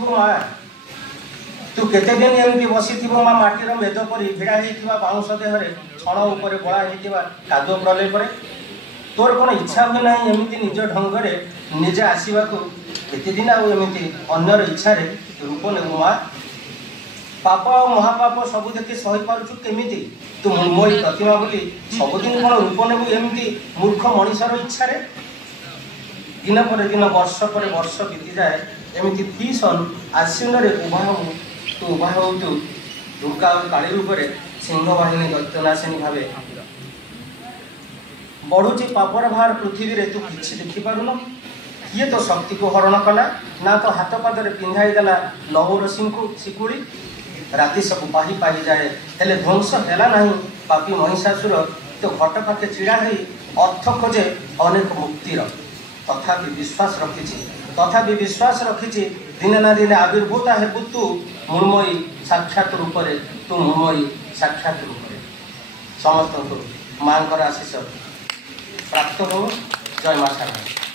माँ तू केते दिन एमती बसी माँ माटीर मेद परी भिड़ा होता बाउंश देहरे छण उपर बड़ा होता कादुओ प्रलय पर तोर कौन इच्छा हुए ना एमती निज ढंग से निजे आसवा केते दिन आमती अन्यर इच्छा रूप नेबू माँ पाप और महापाप सबू देखी सही पार्छु केमी तू मृण्मयी प्रतिमा बोली सबुदिन कौन रूप नेबू एमती मूर्ख मनीषर इच्छा दिन पर दिन वर्ष पर वर्ष बीती जाए एमती भीषण आश्विन उभा हो तू उभा हो तू दुर्गा और काली रूप से सिंह बाहिनी दैत्यनाशिनी भाव बढ़ुची पापर भार पृथ्वी रे तू किसी देखिपारुन किए तो शक्ति को हरण कला ना तो हाथ पादरे पिंधाई देला लौह रसी को शिकुड़ी राति सब पाही पाही जाए हेले ध्वंस है ना पापी महिषासुर तो घट पाखे चिड़ा हो अर्थ खोजे अनेक मुक्तिर तथापि विश्वास रखी दिने ना दिने आविर्भूता हेबु तू मृण्मयी साक्षात रूप से तू मृण्मयी साक्षात रूप से समस्त माँ आशीष प्राप्त हो। जय माँ शारदा।